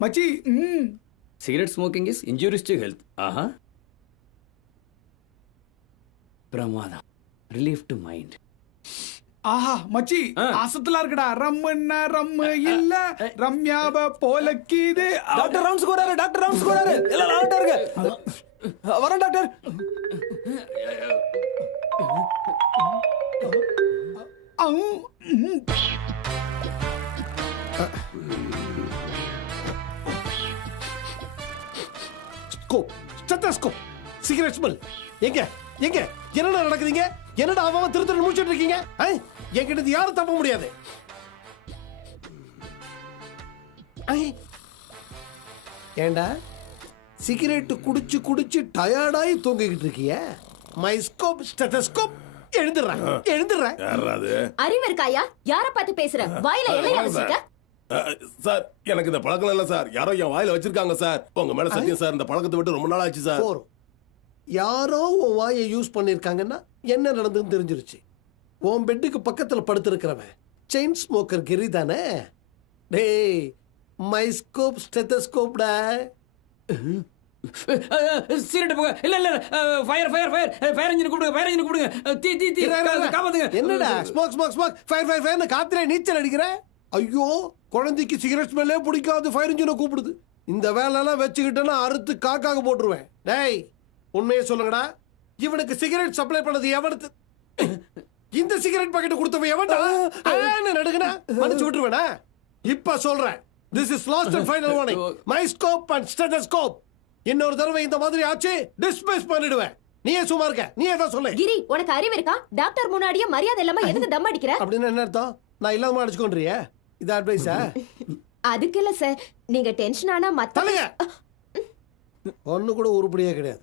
மச்சி Cigarette smoking is injurious to health. பிரமாதம். Relief to mind. ஆஹா மச்சி ஆசத்துல இருக்குடா. ரம்முன்னா ரம்மு இல்ல ரம்யாவ போலக்கீது. டாக்டர் ரவுண்ட்ஸ் போறாரு, டாக்டர் ரவுண்ட்ஸ் போறாரு. எல்லாம் அலர்ட்டா இருங்க. வரேன் doctor. Scope, stethoscope, cigarette smell. எங்க எங்க என்னடா நடக்குதுங்க? என்னடா அவன் திருத்தல் முடிச்சிட்டு இருக்கீங்க? என்கிட்ட யாரும் தப்ப முடியாது. ஏண்டா சிகரெட் குடிச்சு குடிச்சு டயர்டாயி தூங்கிக்கிட்டு இருக்கிய? மைஸ்கோப், ஸ்டெத்தஸ்கோப் எழுந்துடுறேன் எழுந்துடுறேன். அறிவு இருக்காயா? யார பார்த்து பேசுற? வாயில எல்லையா வச்சிருக்க? சார் எனக்கு இந்த பழக்கம் இல்ல சார். யாரோ என் வாயில வச்சிருக்காங்க சார். உங்க மேல சத்தியம் சார். இந்த பழக்கத்தை விட்டு ரொம்ப நாள் ஆச்சு சார். போறோம். யாரோ உன் வாயை யூஸ் பண்ணிருக்காங்கன்னா என்ன நடந்ததுன்னு தெரிஞ்சிருச்சு. உன் பெட்டுக்கு பக்கத்துல படுத்திருக்கிறவன் செயின் ஸ்மோக்கர் கிரி தானே? டேய் மைஸ்கோப் ஸ்டெத்தஸ்கோப்டா. சீரட் போக. இல்ல இல்ல fire fire fire fire engine கூப்பிடுங்க, ஃபயர் இன்ஜின் கூப்பிடுங்க. தீ தீ தீ காப்பாத்துங்க. என்னடா smoke smoke smoke fire fire ஃபயர்னு காத்துல நீச்சல் அடிக்கிற? ஐயோ குழந்தைக்கு சிகரெட் ஸ்மெல்லே பிடிக்காது, ஃபயர் இன்ஜினை கூப்பிடுது. இந்த வேலையெல்லாம் வச்சுக்கிட்டேன்னா அறுத்து காக்காக போட்டுருவேன். டேய் உண்மையை சொல்லுங்கடா, இவனுக்கு சிகரெட் சப்ளை பண்ணது எவனுக்கு? இந்த சிகரெட் பாக்கெட் கொடுத்தவன் எவன்டா? நடுங்கனா மன்னிச்சு விட்டுருவேனா? இப்ப சொல்றேன், this is last and final warning. மைஸ்கோப் and stethoscope இன்னொரு தடவை இந்த மாதிரி ஆச்சு டிஸ்மிஸ் பண்ணிடுவேன். நீயே சும்மா இருக்க, நீயே தான் சொல்லு. கிரி உனக்கு அறிவு இருக்கா? டாக்டர் முன்னாடியே மரியாதை இல்லாம எதுக்கு தம் அடிக்கிற? அப்படின்னு என்ன அர்த்தம்? நான் இல்லாம அடிச்சுக்கொண்டியா? இது அட்வைஸா? அதுக்கு இல்ல சார், நீங்க டென்ஷன் ஆனா மத்த தள்ளுங்க. ஒண்ணு கூட உருப்படியே கிடையாது.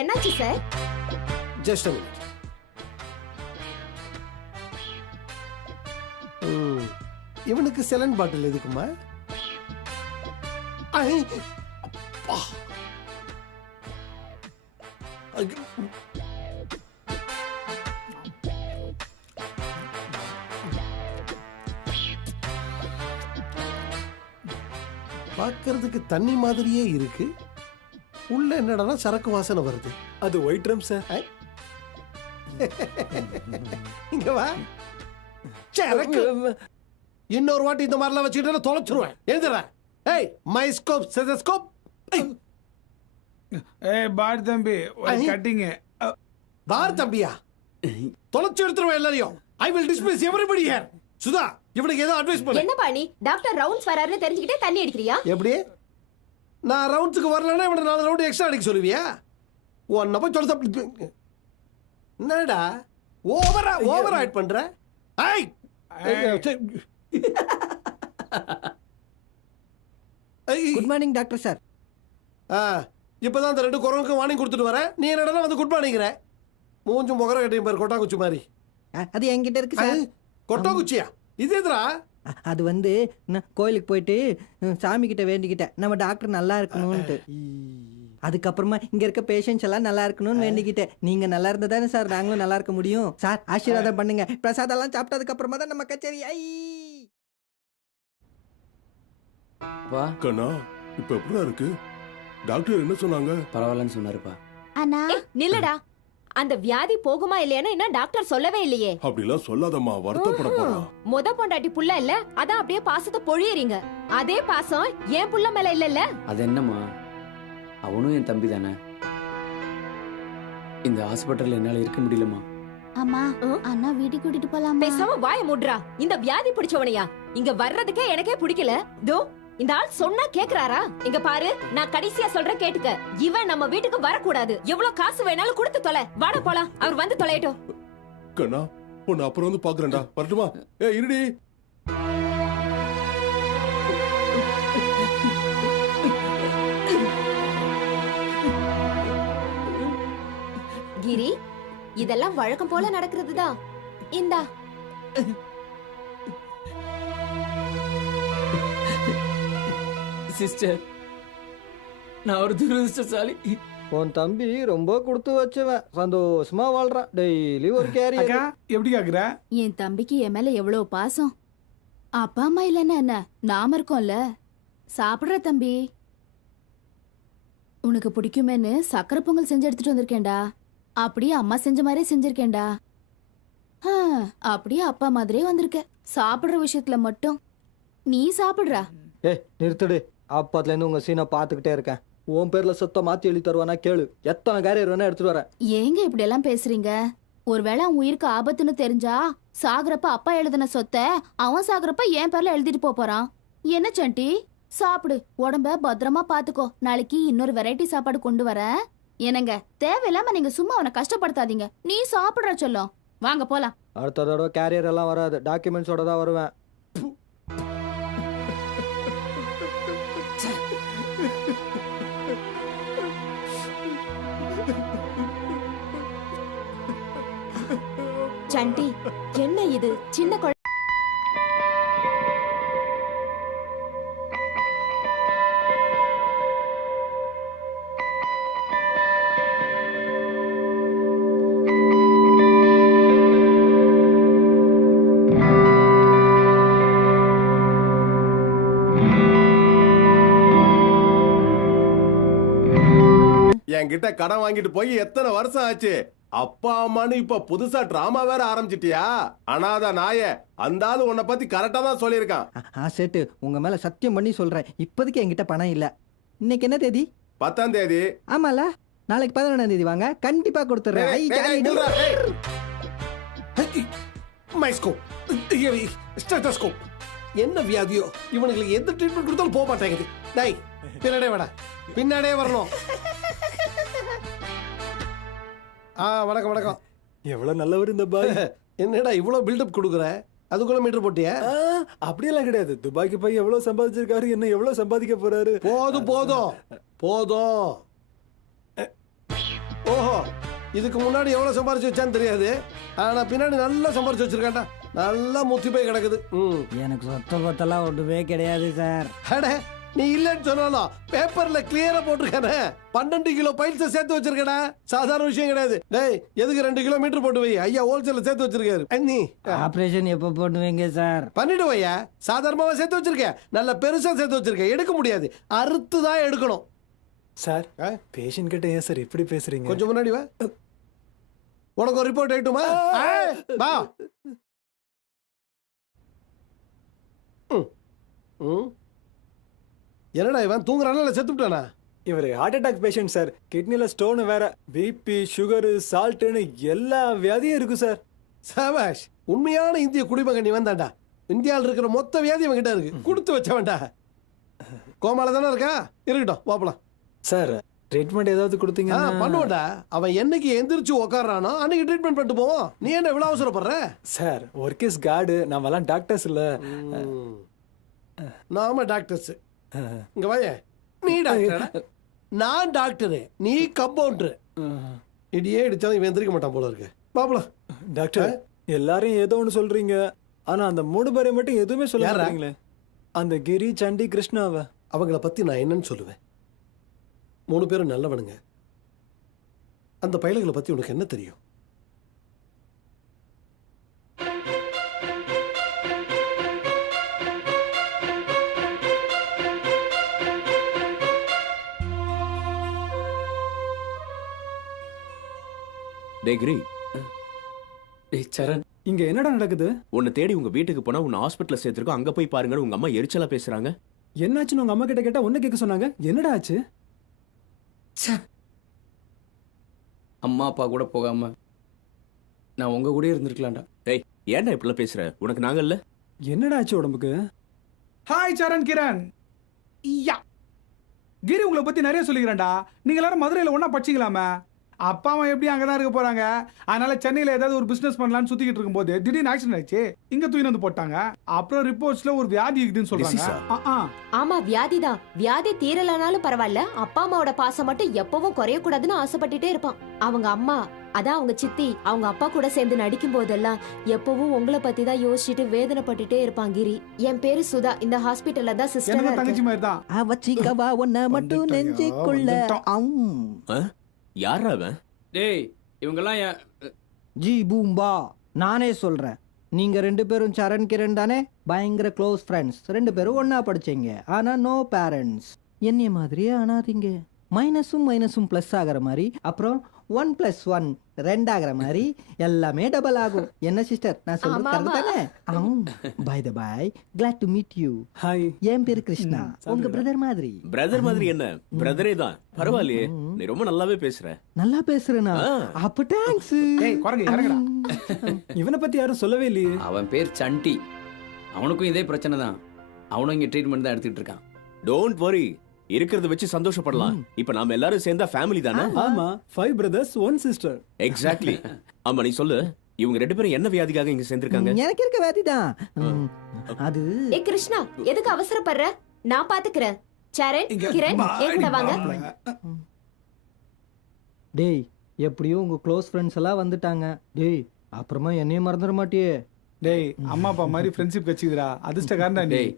என்னாச்சு சார்? Just a minute. இவனுக்கு செலன் பாட்டில் எதுக்குமா? பார்க்கிறதுக்கு தண்ணி மாதிரியே இருக்கு. உள்ள என்னடா சரக்கு வாசனை வருது. அது ஒயிட் ரம் சார். இங்க வா. சரக்கு. இன்னொரு வாட்டி இந்த மாதிரிலாம் வச்சுக்கிட்டு தொலைச்சிருவேன். எழுதுற. ஏய் மைஸ்கோப் ஸ்டெத்தஸ்கோப். ஏய் பார் தம்பி ஒரு கட்டிங். பார் தம்பியா? தொலைச்சு எடுத்துருவேன் எல்லாரையும். I will dismiss everybody here. Sudha இவனுக்கு ஏதோ அட்வைஸ் பண்ணு. என்ன பாணி டாக்டர் ரவுண்ட்ஸ் வராருன்னு தெரிஞ்சுக்கிட்டே தண்ணி அடிக்கிறியா? எப்படி? நான் ரவுண்ட்ஸ்க்கு வரலன்னா இவனை 4 ரவுண்ட் எக்ஸ்ட்ரா அடிக்க சொல்லுவியா? ஒன்ன போய் சொல்ல. என்னடா ஓவரா ஆட் பண்ற? ஐய் குட் மார்னிங் டாக்டர் சார். இப்பதான் அந்த 2 குரங்குக்கு வார்னிங் கொடுத்துட்டு வரேன். நீ என்னடா வந்து குட் மார்னிங்கிற? மூஞ்சும் முகர கட்டியும் பாரு, கொட்டாங்குச்சி மாதிரி. அது என்கிட்ட இருக்கு சார். கொட்டாங்குச்சியா? இது எதுரா? அது வந்து நான் கோயிலுக்கு போயிட்டு சாமி கிட்ட வேண்டிக்கிட்டேன் நம்ம டாக்டர் நல்லா இருக்கணும்ட்டு. அதுக்கப்புறமா இங்க இருக்க பேஷண்ட்ஸ் எல்லாம் நல்லா இருக்கணும்னு வேண்டிக்கிட்டேன். நீங்க நல்லா இருந்தா தானே சார் நாங்களும் நல்லா இருக்க முடியும். சார் ஆசீர்வாதம் பண்ணுங்க. பிரசாதம் எல்லாம் சாப்பிட்டதுக்கு அப்புறமா தான் நம்ம கச்சேரி. வா கண்ணா இப்ப எப்படி இருக்கு? டாக்டர் என்ன சொன்னாங்க? பரவாயில்லன்னு சொன்னாருப்பா. அண்ணா நில்லடா. அந்த வியாதி போகுமா இல்லையான்னு என்ன டாக்டர் சொல்லவே இல்லையே. அப்படிலாம் சொல்லாதம்மா, வருத்தப்பட போறா. முத பொண்டாட்டி புள்ள இல்ல, அதான் அப்படியே பாசத்தை பொழியறீங்க. அதே பாசம் ஏன் புள்ள மேல இல்லல்ல? அது என்னம்மா, அவனும் என் தம்பி தானே. இந்த ஹாஸ்பிட்டல்ல என்னால இருக்க முடியலமா. அம்மா அண்ணா வீட்டுக்கு கூட்டிட்டு போலாமா? பேசாம வாய மூடுறா. இந்த வியாதி பிடிச்சவனையா இங்க வர்றதுக்கே எனக்கே பிடிக்கல. தோ இந்த ஆள் சொன்னா கேக்குறாரா? இங்க பாரு, நான் கடைசியா சொல்றேன் கேட்டுக்க. இவன் நம்ம வீட்டுக்கு வரக்கூடாது. எவ்வளவு காசு வேணாலும் கொடுத்து தொலை. வாட போலாம், அவர் வந்து தொலையட்டும். கண்ணா உன்னை அப்புறம் வந்து பாக்குறேன்டா. வரட்டுமா? இருடி. கிரி இதெல்லாம் வழக்கம் போல நடக்கிறதுதான். இந்தா. சிஸ்டர், நான் ஒரு துரதிர்ஷ்டசாலி. உன் தம்பி ரொம்ப கொடுத்து வச்சவன், சந்தோஷமா வாழ்றான். டெய்லி ஒரு கேரியர். அக்கா எப்படி கேக்குற? என் தம்பிக்கு என் மேல எவ்வளவு பாசம். அப்பா அம்மா இல்லைன்னா என்ன, நாம இருக்கோம்ல. சாப்பிடுற தம்பி, உனக்கு பிடிக்குமேன்னு சக்கரை பொங்கல் செஞ்சு எடுத்துட்டு வந்திருக்கேன்டா. அப்படியே அம்மா செஞ்ச மாதிரியே செஞ்சிருக்கேன்டா. அப்படியே அப்பா மாதிரியே வந்திருக்க. சாப்பிடுற விஷயத்துல மட்டும் நீ சாப்பிடுறா. நிறுத்துடு. அப்பத்துல இருந்து உங்க சீனை பாத்துக்கிட்டே இருக்கேன். உன் பேர்ல சொத்தை மாத்தி எழுதி தருவானா கேளு. எத்தனை கேரியர் வேணா எடுத்துட்டு வரேன். ஏங்க இப்படி எல்லாம் பேசுறீங்க? ஒருவேளை அவன் உயிருக்கு ஆபத்துன்னு தெரிஞ்சா சாகுறப்ப அப்பா எழுதின சொத்தை அவன் சாகுறப்ப என் பேர்ல எழுதிட்டு போறான். என்ன சண்டி, சாப்பிடு, உடம்ப பத்திரமா பாத்துக்கோ. நாளைக்கு இன்னொரு வெரைட்டி சாப்பாடு கொண்டு வரேன். என்னங்க, தேவையில்லாம நீங்க சும்மா அவனை கஷ்டப்படுத்தாதீங்க. நீ சாப்பிடுற சொல்லும். வாங்க போலாம். அடுத்த தடவை கேரியர் எல்லாம் வராது, டாக்குமெண்ட்ஸோட தான் வருவேன். சண்டி, என்ன இது? சின்ன குழந்தை என்கிட்ட கடன் வாங்கிட்டு போய் எத்தனை வருஷம் ஆச்சு? அப்பா அம்மான்னு இப்ப புதுசா டிராமா வேற ஆரம்பிச்சிட்டியா? அனாத நாய, அந்த ஆளு உன்னை பத்தி கரெக்டா தான் சொல்லியிருக்கான். சேட்டு, உங்க மேல சத்தியம் பண்ணி சொல்றேன், இப்போதைக்கு என்கிட்ட பணம் இல்ல. இன்னைக்கு என்ன தேதி? 10ஆம் தேதி. ஆமால, நாளைக்கு 11ஆம் தேதி வாங்க, கண்டிப்பா கொடுத்துறேன். ஐ, ஜாலி டு. மைஸ்கோப், ஸ்டெத்தோஸ்கோப். என்ன வியாதியோ இவனுக்கு எந்த ட்ரீட்மெண்ட் கொடுத்தாலும் போக மாட்டேங்குது. டேய், பின்னாடியே வாடா, பின்னாடியே வரணும். வணக்கம் வணக்கம். எவ்வளவு நல்லவர் இந்த பாய். என்னடா இவ்வளவு பில்டப் கொடுக்குற? அதுக்குள்ள மீட்டர் போட்டியா? அப்படியெல்லாம் கிடையாது. துபாய்க்கு போய் எவ்வளவு சம்பாதிச்சிருக்காரு, என்ன எவ்வளவு சம்பாதிக்க போறாரு. போதும் போதும் போதும். ஓஹோ, இதுக்கு முன்னாடி எவ்வளவு சம்பாரிச்சு வச்சான்னு தெரியாது. ஆனா பின்னாடி நல்லா சம்பாரிச்சு வச்சிருக்காண்டா. நல்லா முத்தி போய் கிடக்குது. எனக்கு சொத்த பத்தெல்லாம் ஒன்றுமே கிடையாது சார். அட, நீ இல்லன்னு சொன்னாலும் பேப்பர்ல கிளியரா போட்டிருக்கானே. 12 கிலோ பைல்ஸ் சேர்த்து வச்சிருக்கடா. சாதாரண விஷயம் கிடையாது. டேய், எதுக்கு 2 கிலோமீட்டர் போட்டு வை? ஐயா ஹோல்சேல்ல சேர்த்து வச்சிருக்காரு. நீ ஆபரேஷன் எப்ப பண்ணுவீங்க சார்? பண்ணிட்டு வையா. சாதாரணமா சேர்த்து வச்சிருக்கேன், நல்ல பெருசா சேர்த்து வச்சிருக்கேன். எடுக்க முடியாது, அறுத்து தான் எடுக்கணும். சார், பேஷண்ட் கிட்ட ஏன் சார் இப்படி பேசுறீங்க? கொஞ்சம் முன்னாடி வா, உனக்கு ஒரு ரிப்போர்ட் ஆயிட்டுமா? வா. என்னடா இவன் தூங்குறானா செத்துட்டானா? இவர் ஹார்ட் அட்டாக் பேஷண்ட் சார். கிட்னில ஸ்டோன் வேற, பிபி, சுகர், சால்ட்னு எல்லா வியாதியும் இருக்கு சார். சபாஷ், உண்மையான இந்திய குடிமகன் இவன் தான்டா. இந்தியாவில் இருக்கிற மொத்த வியாதி இவன் கிட்ட இருக்கு. கொடுத்து வச்சவன்டா. கோமால தானே இருக்கா? இருக்கட்டும், வாப்பலாம். சார், ட்ரீட்மெண்ட் ஏதாவது கொடுத்தீங்க? பண்ணுவோம்டா. அவன் என்னைக்கு எந்திரிச்சு உக்காடுறானோ அன்னைக்கு ட்ரீட்மெண்ட் பண்ணிட்டு போவோம். நீ என்ன இவ்வளவு அவசரப்படுற? சார், ஒர்க் இஸ் காடு. நம்மலாம் டாக்டர்ஸ் இல்ல. நாம டாக்டர்ஸ். இங்க வாய. நீ டாக்டர், நான் டாக்டரு, நீ கம்பவுண்டர். இடியே இடிச்சாலும் இவன் எந்திரிக்க மாட்டான் போல இருக்கு. பாப்பலாம். டாக்டர், எல்லாரும் ஏதோ ஒன்று சொல்றீங்க, ஆனா அந்த 3 பேரை மட்டும் எதுவுமே சொல்ல மாட்டீங்களே. அந்த கிரி, சண்டி, கிருஷ்ணாவை. அவங்கள பத்தி நான் என்னன்னு சொல்லுவேன்? 3 பேரும் நல்லவனுங்க. அந்த பயலுகளை பத்தி உனக்கு என்ன தெரியும்? டேய் சரண், இங்க என்னடா நடக்குது? உன்னை தேடி உங்க வீட்டுக்கு போனா உன்னை ஹாஸ்பிட்டல்ல சேர்த்திருக்கோம், அங்க போய் பாருங்க. உங்க அம்மா எரிச்சலா பேசுறாங்க. என்னாச்சுன்னு உங்க அம்மா கிட்ட கேட்டா ஒன்னு கேட்க சொன்னாங்க. என்னடா ஆச்சு? அம்மா அப்பா கூட போகாம நான் உங்க கூட இருந்திருக்கலாம்டா. டேய், ஏன்டா இப்படிலாம் பேசுற? உனக்கு நாங்க இல்ல? என்னடா ஆச்சு உடம்புக்கு? ஹாய் சரண், கிரண். யா, கிரி உங்களை பத்தி நிறைய சொல்லிக்கிறேன்டா. நீங்க எல்லாரும் மதுரையில ஒண்ணா படிச்சீங்களாமே. அப்பா அம்மா எப்படி அங்கதான் இருக்க போறாங்க. அதனால சென்னையில ஏதாவது ஒரு பிசினஸ் பண்ணலாம்னு சுத்திக்கிட்டு இருக்கும்போது திடீர்னு ஆக்சிடென்ட் ஆயிடுச்சு. இங்க தூக்கி வந்து போட்டாங்க. அப்புறம் ரிப்போர்ட்ஸ்ல ஒரு வியாதி இருக்குதுன்னு சொல்றாங்க. ஆமா, வியாதிதான். வியாதி தீரலனாலும் பரவாயில்ல, அப்பா அம்மாவோட பாசம் மட்டும் எப்பவும் குறைய கூடாதுன்னு ஆசைப்பட்டுட்டே இருப்பான். அவங்க அம்மா அதான் அவங்க சித்தி அவங்க அப்பா கூட சேர்ந்து நடிக்கும் போதெல்லாம் எப்பவும் உங்களை பத்தி தான் யோசிச்சுட்டு வேதனைப்பட்டுட்டே இருப்பான் கிரி. என் பேரு சுதா, இந்த ஹாஸ்பிட்டல்ல தான் எனக்கு சிஸ்டரா தங்கச்சி இருக்கேன். மாதிரி தான். அவச்சிக்கவா ஒன்ன மட்டும் வந்துட்டோம். நெஞ்சுக்குள்ள வந்துட்டோம். யாரா அவன்? டேய் இவங்கெல்லாம் ஜி பூம்பா நானே சொல்றேன். நீங்க 2 பேரும் சரண் கிரண் தானே? பயங்கர க்ளோஸ் ஃப்ரெண்ட்ஸ். 2 பேரும் ஒண்ணா படிச்சீங்க. ஆனா நோ பேரண்ட்ஸ். என்னைய மாதிரியே ஆனாதீங்க. மைனஸும் ப்ளஸ் ஆகிற மாதிரி, அப்புறம் 1 + 1 2 ஆகிற மாதிரி எல்லாமே டபுள் ஆகும். என்ன சிஸ்டர், நான் சொல்றது ஆமா, கரெக்ட் தானே? By the by, glad to meet you. Hi. என் பேரு கிருஷ்ணா, உங்க பிரதர் மாதிரி. பிரதர் மாதிரி என்ன? பிரதரே தான். பரவாயில்லையே, நீ ரொம்ப நல்லாவே பேசுற. நல்லா பேசுறேனா? ஆ. அப்ப தேங்க்ஸ். ஏய் குரங்கு இறங்குடா. இவனை பத்தி யாரும் சொல்லவே இல்லையே. அவன் பேர் சண்டி. அவனுக்கும் இதே பிரச்சனை தான். அவனும் இங்க ட்ரீட்மெண்ட் தான் எடுத்துட்டு இருக்கான். டோன்ட் வரி, இருக்கிறத வச்சு சந்தோஷப்படலாம். இப்ப நாம எல்லாரும் சேர்ந்தா ஃபேமிலி தானே? ஆமா, 5 brothers 1 sister. எக்ஸாக்ட்லி. ஆமா, நீ சொல்லு, இவங்க 2 பேரும் என்ன வியாதிக்காக இங்க சேர்ந்திருக்காங்க? எனக்கு இருக்க வேதிதான். அது ஏ கிருஷ்ணா, எதுக்கு அவசரப்படுற? நான் பாத்துக்கிறேன். சரண் இங்க கிரண் என் கூட வாங்க. டேய், எப்படியும் உங்க க்ளோஸ் ஃப்ரெண்ட்ஸ் எல்லாம் வந்துட்டாங்க. டேய், அப்புறமா என்னையும் மறந்துட மாட்டியே. டேய் அம்மா அப்பா மாதிரி ஃப்ரெண்ட்ஷிப் வச்சுக்கிறா. அதிர்ஷ்டக்காரன்டா நீ. டேய்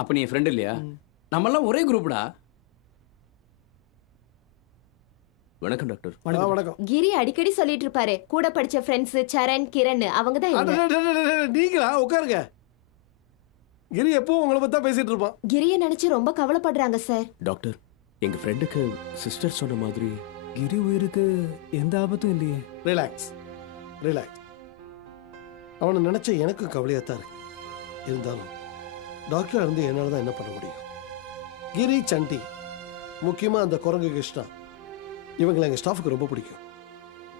அப்ப நீ ஃப்ரெண்ட் இல்லையா? நம்ம எல்லாம் ஒரே குரூப்டா. வணக்கம் டாக்டர். வணக்கம். கிரி அடிக்கடி சொல்லிட்டு இருப்பாரு, கூட படிச்ச ஃப்ரெண்ட்ஸ் சரண் கிரண் அவங்க தான் இவங்க. நீங்களா? உட்காருங்க. கிரி எப்பவும் உங்களை பத்தி தான் பேசிட்டு இருப்பான். கிரிய நினைச்சு ரொம்ப கவலைப்படுறாங்க சார். டாக்டர், எங்க ஃப்ரெண்டுக்கு சிஸ்டர் சொன்ன மாதிரி கிரி உயிருக்கு எந்த ஆபத்தும் இல்லையே. Relax relax. அவனை நினைச்ச எனக்கு கவலையாத்தான் இருக்கு. இருந்தாலும் டாக்டர் இருந்து என்னால தான் என்ன பண்ண முடியும். கிரி, சண்டி, முக்கியமா அந்த குரங்கு கிருஷ்ணா, இவங்களை எங்க ஸ்டாஃபுக்கு ரொம்ப பிடிக்கும்.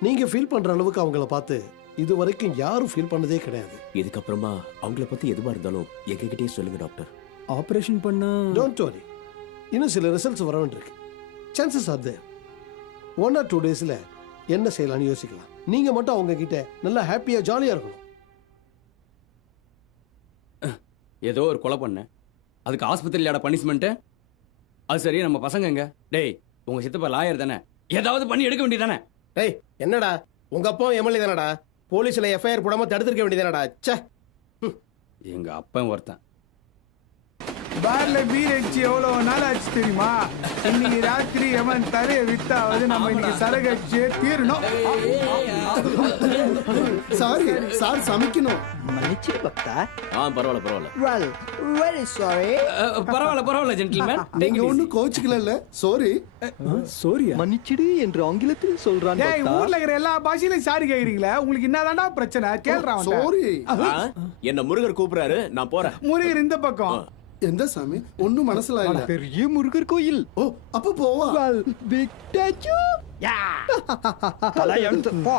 நீங்க ஃபீல் பண்ற அளவுக்கு அவங்கள பார்த்து இது வரைக்கும் யாரும் ஃபீல் பண்ணதே கிடையாது. இதுக்கப்புறமா அவங்கள பத்தி எதுவா இருந்தாலும் எங்ககிட்டயே சொல்லுங்க டாக்டர். ஆபரேஷன் பண்ணா டோன்ட் வரி, இன்னும் சில ரிசல்ட்ஸ் வர வேண்டியிருக்கு. Chances are there. 1 or 2 டேஸ்ல என்ன செய்யலாம்னு யோசிக்கலாம். நீங்க மட்டும் அவங்க கிட்ட நல்லா ஹாப்பியா ஜாலியா இருக்கணும். ஏதோ ஒரு கொலை பண்ண, அதுக்கு ஆஸ்பத்திரியோட பனிஷ்மெண்ட். அது சரி, நம்ம பசங்க எங்க? டேய் உங்க சித்தப்பா லாயர் தானே, ஏதாவது பண்ணி எடுக்க வேண்டியதானே? டேய் என்னடா, உங்க அப்பா எம்எல்ஏ தானடா, போலீஸ்ல எஃப்ஐஆர் போடாம தடுத்திருக்க வேண்டியதானடா. ச்சே. எங்க அப்பன் ஒருத்தன். பார்ல பீர் அடிச்சு எவ்வளவு நாள் ஆச்சு தெரியுமா? இன்னைக்கு ராத்திரி எவன் தரைய வித்தாவது நம்ம இன்னைக்கு சரகு அடிச்சு தீரணும். சாரி சார், சமைக்கணும். மன்னிச்சிரு பக்தா. பரவாயில்ல. Well, very sorry. பரவாயில்ல ஜென்டில்மேன். நீங்க ஒண்ணும் கோச்சுக்கல. சாரி. சோரியா? மன்னிச்சிடு என்று ஆங்கிலத்தில் சொல்றான் டேய் பக்தா. ஊர்ல இருக்கிற எல்லா பாஷையிலும் சாரி கேக்குறீங்களே, உங்களுக்கு என்னதான்டா பிரச்சனை? கேள்றா அவன்கிட்ட. சாரி. என்ன முருகர் கூப்பிடுறாரு, நான் போறேன். முருகர் இந்த பக்கம். எந்த சாமி? ஒண்ணும் மனசுல இல்ல. பெரிய முருகர் கோயில். ஓ, அப்ப போவா. Well, big statue. தலை எழுத்து போ.